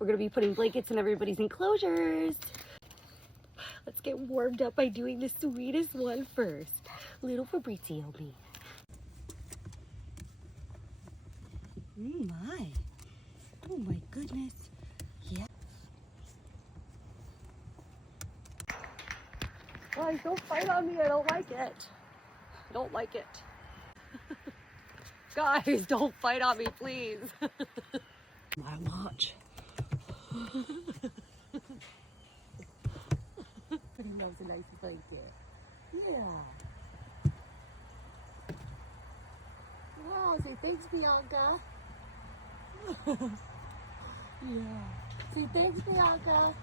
We're gonna be putting blankets in everybody's enclosures. Let's get warmed up by doing the sweetest one first. Little Fabrizio me. My. Oh my goodness. Yeah. Guys, don't fight on me. I don't like it. I don't like it. Guys, don't fight on me, please. My watch. He loves a nice blanket. Yeah. Wow, say thanks, Bianca. Yeah. Say thanks, Bianca.